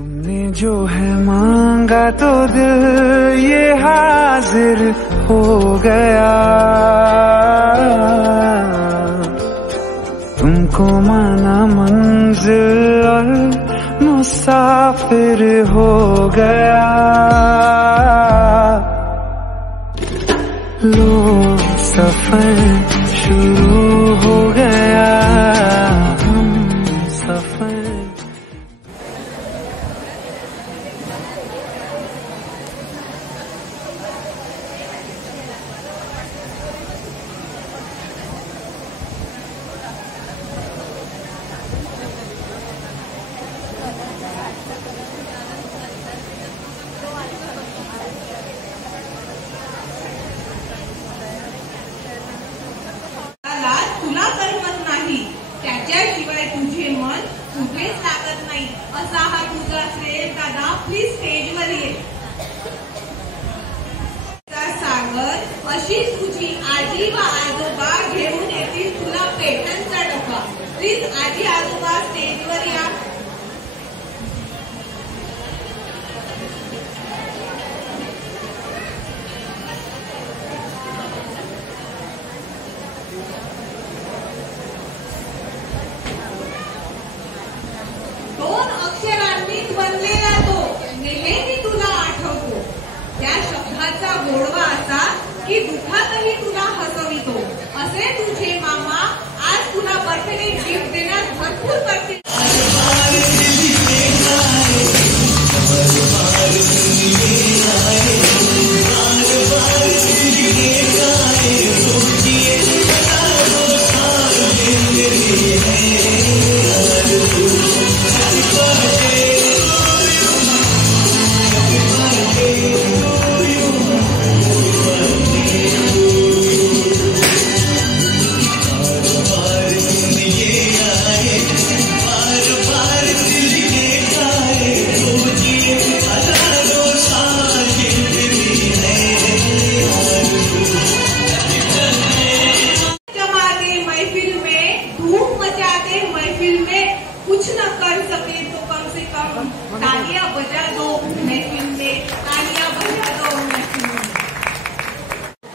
तुमने जो है मांगा तो दिल ये हाजिर हो गया, तुमको माना मंजिल और मुसाफिर हो गया। लो सफर शुरू हो गया, हम सफर। तुला करमत नाही, त्याच्याशिवाय तुझे मन कुठेच लागत नाही, असा हा तुझा श्रेय दादा, प्लीज स्टेजवर ये. सागर अशी तुझी आजी व आजोबा घेऊन येतील तुला पेठणचा डबा. प्लीज आजी आजोबा स्टेजवर या. अक्षरांनीच बनलेला तो नेहमी तुला आठवतो. त्या शब्दाचा गोडवा असा की दुःखातही तुला हसवितो. असे तुझे मामा आज तुला बर्थडे गिफ्ट देण्यास भरपूर करतील. कुछ न कर सके तो कम से कम तालियां बजा दो महफिल में, तालियां बजा दो महफिल में.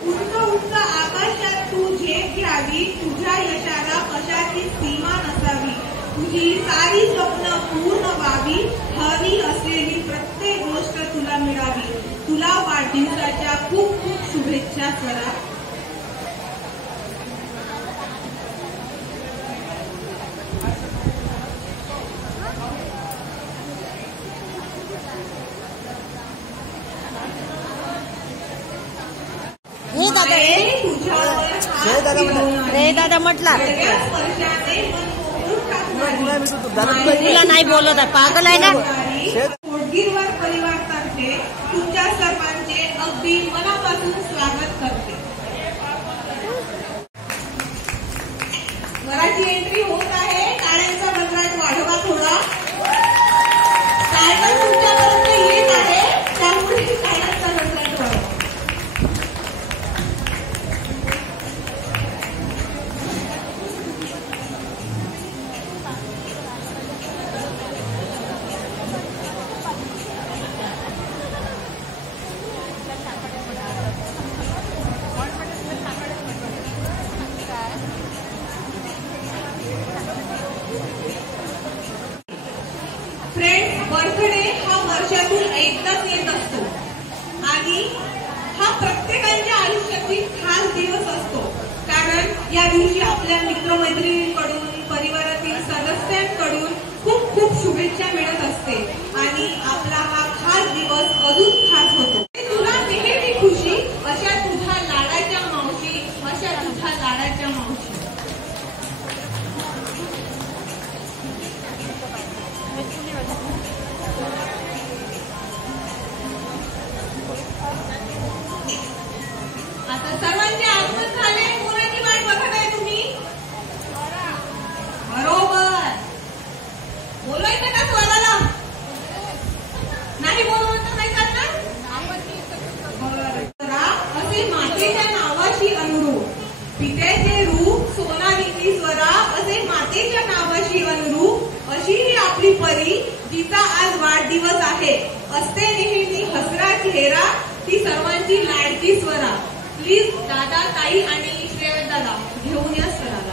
उडता उडता आकाशात तू झेप घ्यावी, तुझ्या यशाला कशाची सीमा नसावी. तुझी सारी स्वप्न पूर्ण व्हावी, हवी असलेली प्रत्येक गोष्ट तुला मिळावी. तुला वाढदिवसाच्या खूप खूप शुभेच्छा स्वरा. रे दादा म्हटला तुला नाही बोलत आहे, पागल आहे का? पोटगीरवार परिवारातर्फे तुमच्या सर्वांचे अगदी मनापासून स्वागत करते. मराठी एंट्री होत आहे. टाळ्यांचा गजराट वाढवा थोडा. टाळ्या तुमच्यापर्यंत येत आहे, त्यामुळे टाळ्यांचा गजराट वाढवा. फ्रेंड्स, बर्थडे हा वर्षातून एकदाच येत असतो आणि हा प्रत्येकाच्या आयुष्यातील खास दिवस असतो. कारण या दिवशी आपल्या मित्रमैत्रिणींकडून, परिवारातील सदस्यांकडून खूप खूप शुभेच्छा मिळत असते आणि आपला हा खास दिवस अजून खास होतो. तुला नेहमी खुशी, अशा तुझ्या लाडाच्या मावशी, अशा तुझ्या लाडाच्या मावशी. आता सर्वांचे आगमन झाले. कोणाची वाट बघत आहे तुम्ही? बरोबर. बोलायचं का स्वराला? नाही बोलवलं तर नाही चालणार. असे मातेच्या नावाशी अनुरूप, पित्याचे रूप सोनाली स्वरा, असे मातेच्या नावाशी अनुरूप अशी ही आपली परी, जिचा आज वाढदिवस आहे. असते नेहमी हसरा चेहरा, ती सर्वांची लाडकी स्वरा. प्लीज दादा, ताई आणि श्रेयस दादा घेऊन या स्वरा.